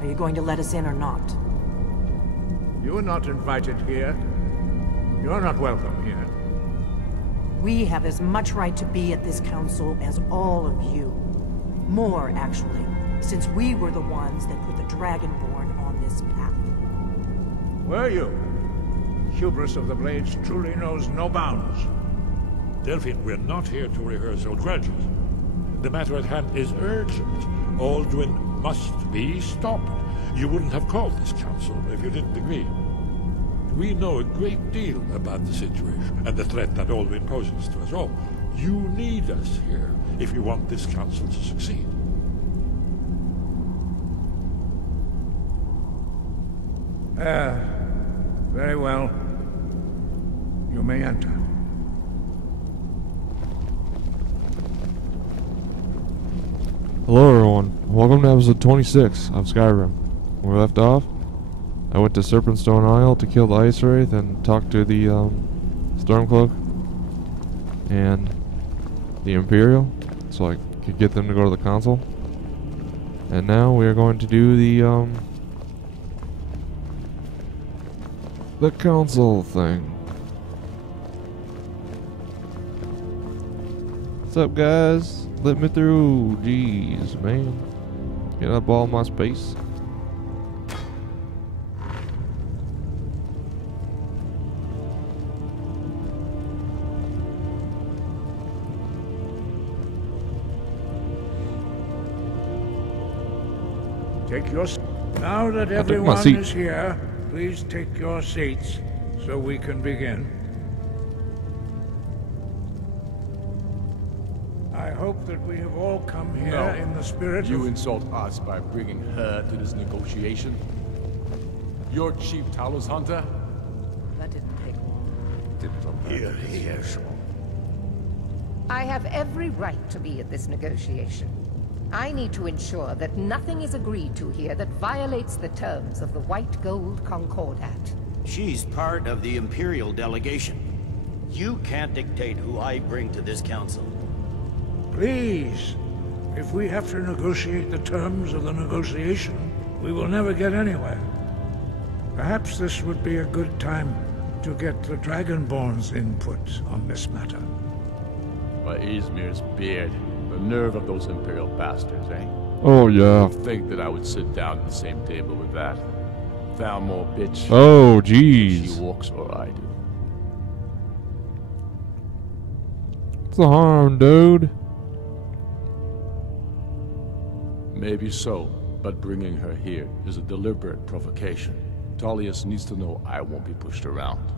Are you going to let us in or not? You are not invited here. You're not welcome here. We have as much right to be at this council as all of you. More, actually, since we were the ones that put the Dragonborn on this path. Were you? Hubris of the Blades truly knows no bounds. Delphine, we're not here to rehearse old grudges. The matter at hand is urgent. Alduin must be stopped. You wouldn't have called this council if you didn't agree. We know a great deal about the situation and the threat that Alduin poses to us all. You need us here if you want this council to succeed. Very well. You may enter. Hello everyone, welcome to episode 26 of Skyrim. When we left off, I went to Serpentstone Isle to kill the Ice Wraith and talk to the Stormcloak and the Imperial, so I could get them to go to the council. And now we are going to do the council thing. What's up, guys? Let me through. Jeez, man. Get up all my space. Take your seat. Now that everyone is here, please take your seats so we can begin. I hope that we have all come here in the spirit You insult us by bringing her to this negotiation? You're Chief Talos Hunter? That didn't take long. Here. I have every right to be at this negotiation. I need to ensure that nothing is agreed to here that violates the terms of the White Gold Concordat. She's part of the Imperial delegation. You can't dictate who I bring to this council. Please, if we have to negotiate the terms of the negotiation, we will never get anywhere. Perhaps this would be a good time to get the Dragonborn's input on this matter. By Izmir's beard. The nerve of those Imperial bastards, eh? Oh, yeah. I think that I would sit down at the same table with that. Thalmor bitch. Oh, jeez. She walks or I do. What's the harm, dude? Maybe so, but bringing her here is a deliberate provocation. Tullius needs to know I won't be pushed around.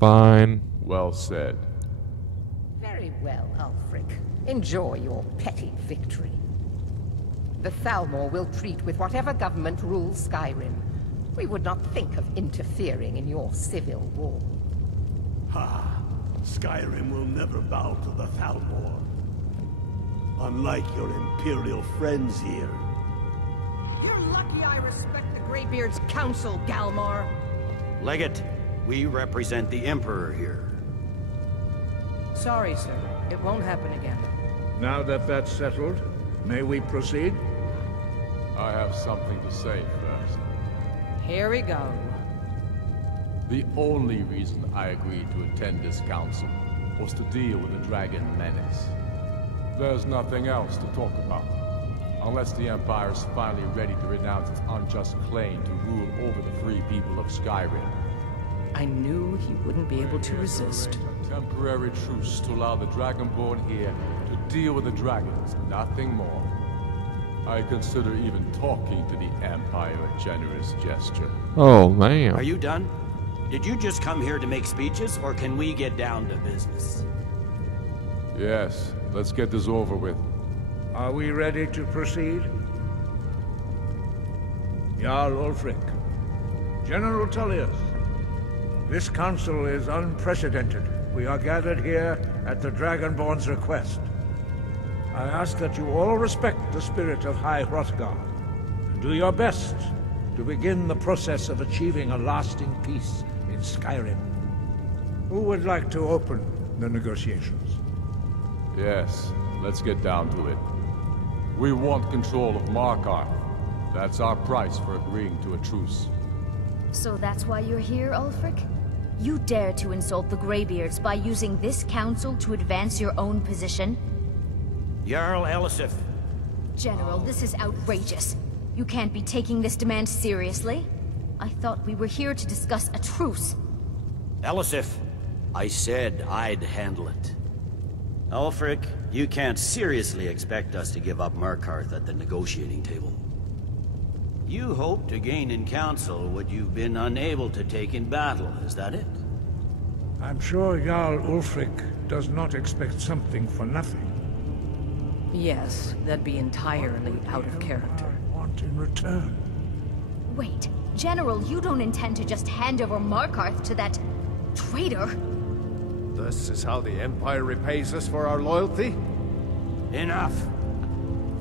Fine. Well said. Very well, Ulfric. Enjoy your petty victory. The Thalmor will treat with whatever government rules Skyrim. We would not think of interfering in your civil war. Ha! Skyrim will never bow to the Thalmor. Unlike your Imperial friends here. You're lucky I respect the Greybeard's counsel, Galmar. Legate, we represent the Emperor here. Sorry, sir. It won't happen again. Now that that's settled, may we proceed? I have something to say first. Here we go. The only reason I agreed to attend this council was to deal with the dragon menace. There's nothing else to talk about. Unless the Empire is finally ready to renounce its unjust claim to rule over the free people of Skyrim. I knew he wouldn't be able to resist. A temporary truce to allow the Dragonborn here to deal with the dragons, nothing more. I consider even talking to the Empire a generous gesture. Oh, man. Are you done? Did you just come here to make speeches, or can we get down to business? Yes, let's get this over with. Are we ready to proceed? Jarl Ulfric, General Tullius, this council is unprecedented. We are gathered here at the Dragonborn's request. I ask that you all respect the spirit of High Hrothgar, and do your best to begin the process of achieving a lasting peace in Skyrim. Who would like to open the negotiations? Yes, let's get down to it. We want control of Markarth. That's our price for agreeing to a truce. So that's why you're here, Ulfric? You dare to insult the Greybeards by using this council to advance your own position? Jarl Elisif. General, this is outrageous. You can't be taking this demand seriously. I thought we were here to discuss a truce. Elisif, I said I'd handle it. Ulfric, you can't seriously expect us to give up Markarth at the negotiating table. You hope to gain in council what you've been unable to take in battle, is that it? I'm sure Jarl Ulfric does not expect something for nothing. Yes, that'd be entirely out of character. I want in return. Wait, General, you don't intend to just hand over Markarth to that traitor? This is how the Empire repays us for our loyalty? Enough.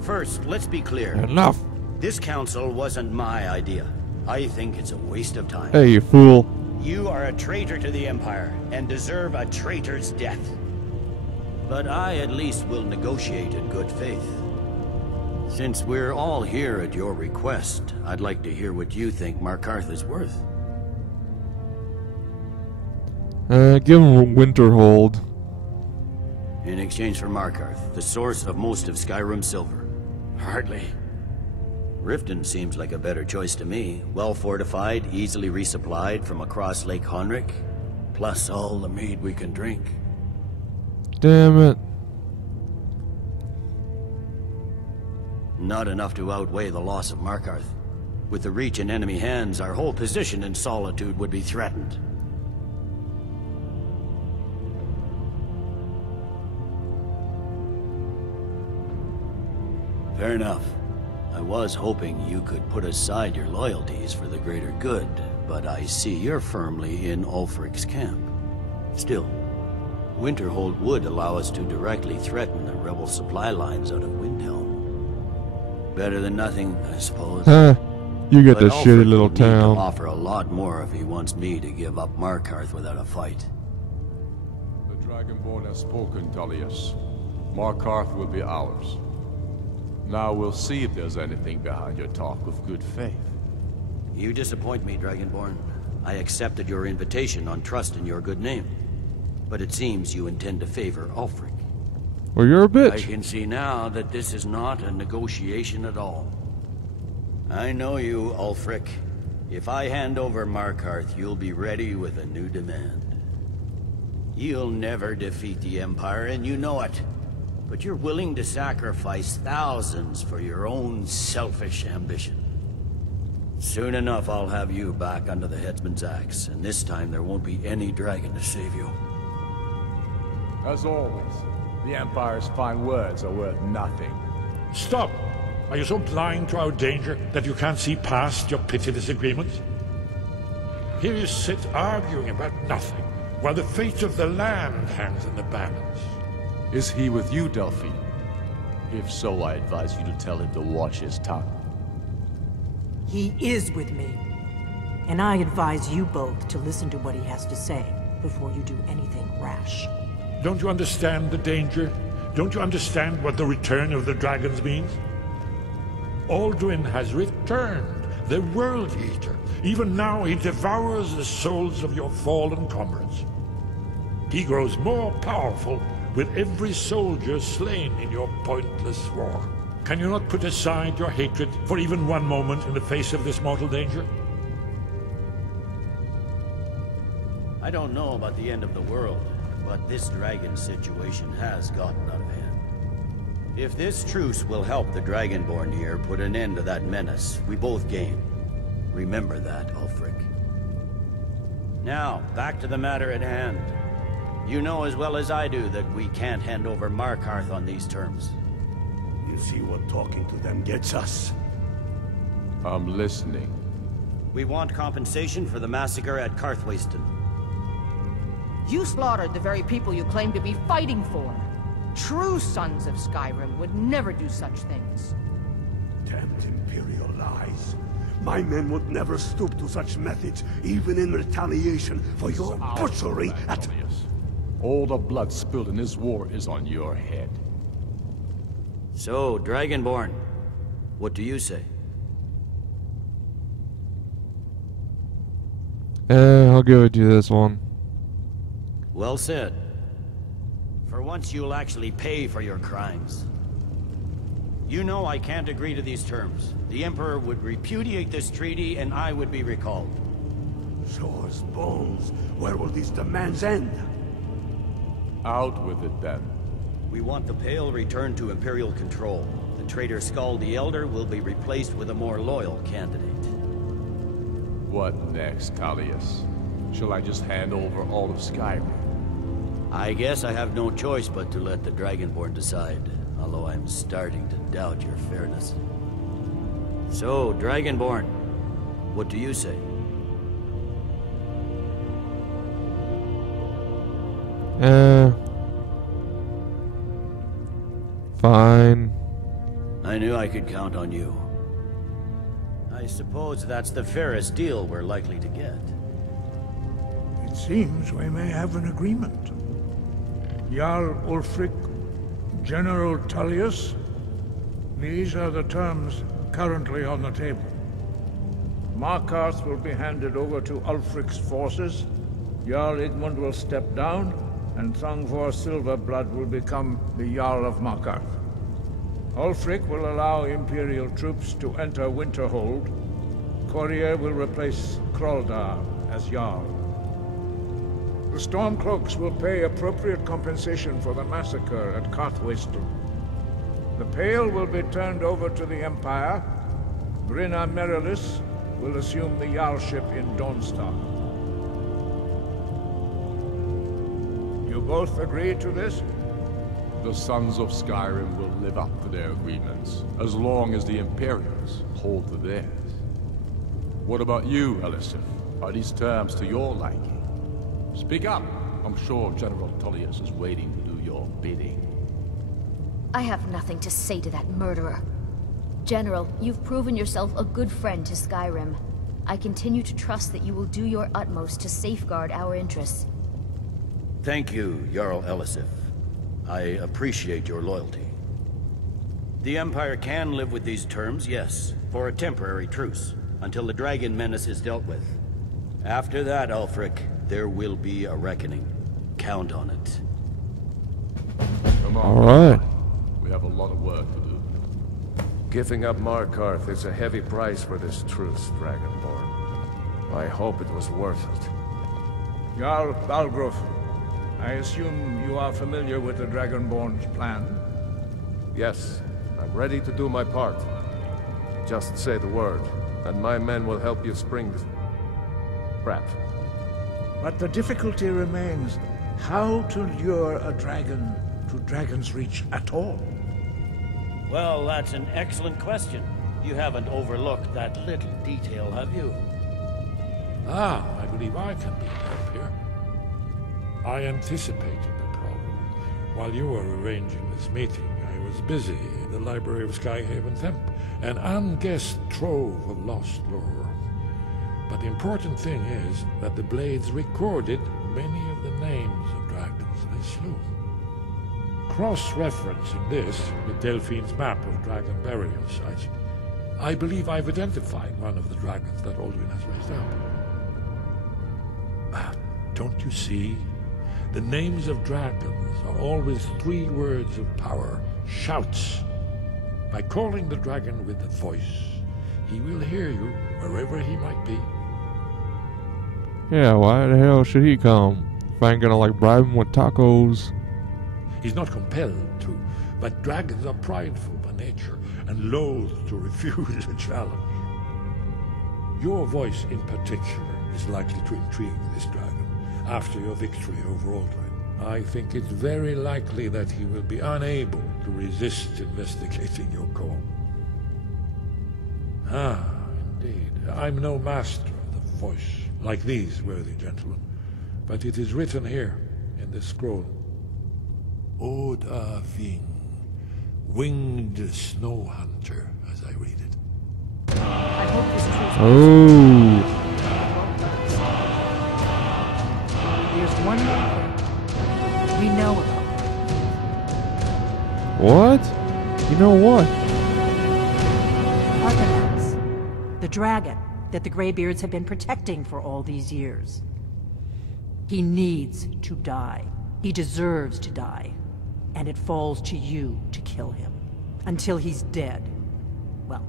First, let's be clear. Enough. This council wasn't my idea. I think it's a waste of time. Hey, you fool. You are a traitor to the Empire, and deserve a traitor's death. But I at least will negotiate in good faith. Since we're all here at your request, I'd like to hear what you think Markarth is worth. Give him Winterhold. In exchange for Markarth, the source of most of Skyrim's silver. Hardly. Riften seems like a better choice to me. Well fortified, easily resupplied from across Lake Honric, plus all the mead we can drink. Damn it. Not enough to outweigh the loss of Markarth. With the Reach in enemy hands, our whole position in Solitude would be threatened. Fair enough. I was hoping you could put aside your loyalties for the greater good, but I see you're firmly in Ulfric's camp. Still, Winterhold would allow us to directly threaten the rebel supply lines out of Windhelm. Better than nothing, I suppose. Huh. You get But this shitty little Ulfric will need to town. offer a lot more if he wants me to give up Markarth without a fight. The Dragonborn has spoken, Tullius. Markarth will be ours. Now we'll see if there's anything behind your talk of good faith. You disappoint me, Dragonborn. I accepted your invitation on trust in your good name. But it seems you intend to favor Ulfric. Well, you're a I bitch. can see now that this is not a negotiation at all. I know you, Ulfric. If I hand over Markarth, you'll be ready with a new demand. You'll never defeat the Empire, and you know it. But you're willing to sacrifice thousands for your own selfish ambition. Soon enough, I'll have you back under the headsman's axe, and this time there won't be any dragon to save you. As always, the Empire's fine words are worth nothing. Stop! Are you so blind to our danger that you can't see past your petty disagreements? Here you sit arguing about nothing, while the fate of the land hangs in the balance. Is he with you, Delphine? If so, I advise you to tell him to watch his tongue. He is with me. And I advise you both to listen to what he has to say before you do anything rash. Don't you understand the danger? Don't you understand what the return of the dragons means? Alduin has returned, the World Eater. Even now he devours the souls of your fallen comrades. He grows more powerful with every soldier slain in your pointless war. Can you not put aside your hatred for even one moment in the face of this mortal danger? I don't know about the end of the world, but this dragon situation has gotten out of hand. If this truce will help the Dragonborn here put an end to that menace, we both gain. Remember that, Ulfric. Now, back to the matter at hand. You know as well as I do that we can't hand over Markarth on these terms. You see what talking to them gets us? I'm listening. We want compensation for the massacre at Karthwasten. You slaughtered the very people you claim to be fighting for. True sons of Skyrim would never do such things. Damned Imperial lies. My men would never stoop to such methods, even in retaliation for your butchery at... All the blood spilled in this war is on your head. So, Dragonborn, what do you say? I'll give it to you this one. Well said. For once you'll actually pay for your crimes. You know I can't agree to these terms. The Emperor would repudiate this treaty and I would be recalled. Shores, bones, where will these demands end? Out with it then. We want the Pale returned to Imperial control. The traitor Skull the Elder will be replaced with a more loyal candidate. What next, Tullius? Shall I just hand over all of Skyrim? I guess I have no choice but to let the Dragonborn decide, although I'm starting to doubt your fairness. So, Dragonborn, what do you say? Fine. I knew I could count on you. I suppose that's the fairest deal we're likely to get. It seems we may have an agreement. Jarl Ulfric, General Tullius, these are the terms currently on the table. Markarth will be handed over to Ulfric's forces, Jarl Igmund will step down, and Thongvor Silverblood will become the Jarl of Markarth. Ulfric will allow Imperial troops to enter Winterhold. Courier will replace Kraldar as Jarl. The Stormcloaks will pay appropriate compensation for the massacre at Karthwasten. The Pale will be turned over to the Empire. Brynna Merilis will assume the Jarlship in Dawnstar. You both agree to this? The Sons of Skyrim will live up to their agreements, as long as the Imperials hold to theirs. What about you, Elisif? Are these terms to your liking? Speak up! I'm sure General Tullius is waiting to do your bidding. I have nothing to say to that murderer. General, you've proven yourself a good friend to Skyrim. I continue to trust that you will do your utmost to safeguard our interests. Thank you, Jarl Elisif. I appreciate your loyalty. The Empire can live with these terms, yes, for a temporary truce, until the dragon menace is dealt with. After that, Ulfric, there will be a reckoning. Count on it. Come on. All right. We have a lot of work to do. Giving up Markarth is a heavy price for this truce, Dragonborn. I hope it was worth it. Jarl Balgruuf, I assume you are familiar with the Dragonborn's plan? Yes, I'm ready to do my part. Just say the word, and my men will help you spring this trap. But the difficulty remains how to lure a dragon to Dragon's Reach at all. Well, that's an excellent question. You haven't overlooked that little detail, have you? Ah, I believe I can be of help here. I anticipated the problem. While you were arranging this meeting, I was busy in the library of Skyhaven Temp, an unguessed trove of lost lore. But the important thing is that the Blades recorded many of the names of dragons they slew. Cross-referencing this with Delphine's map of dragon burial sites, I believe I've identified one of the dragons that Alduin has raised up. Don't you see? The names of dragons are always 3 words of power, shouts. By calling the dragon with a voice, he will hear you wherever he might be. Yeah, why the hell should he come? If I ain't gonna like bribe him with tacos. He's not compelled to, but dragons are prideful by nature and loath to refuse a challenge. Your voice in particular is likely to intrigue this dragon after your victory over Alduin. I think it's very likely that he will be unable to resist investigating your call. Ah, indeed. I'm no master of the voice, like these worthy gentlemen, but it is written here in this scroll. Oda Ving, winged snow hunter, as I read it. I hope this truce Oh. There's one more thing we know about. What? You know what? The dragon that the Greybeards have been protecting for all these years. He needs to die. He deserves to die. And it falls to you to kill him. Until he's dead. Well,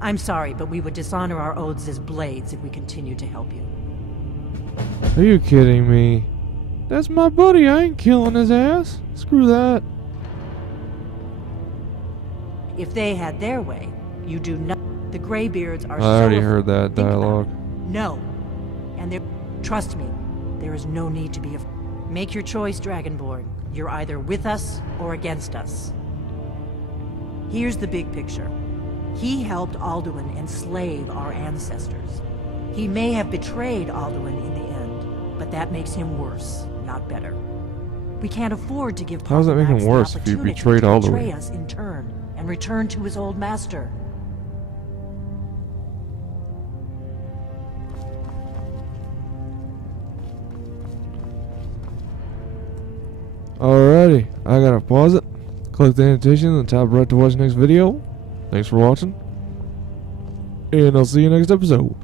I'm sorry, but we would dishonor our oaths as blades if we continue to help you. Are you kidding me? That's my buddy. I ain't killing his ass. Screw that. If they had their way, you do not. The Greybeards are I already heard that dialogue. No. And there, trust me, there is no need to be afraid. Make your choice, Dragonborn. You're either with us or against us. Here's the big picture. He helped Alduin enslave our ancestors. He may have betrayed Alduin in the end, but that makes him worse, not better. We can't afford to give How does that make him worse if you betrayed Alduin? Betray us in turn and return to his old master. Alrighty, I gotta pause it. Click the annotation in the top right to watch the next video. Thanks for watching. And I'll see you next episode.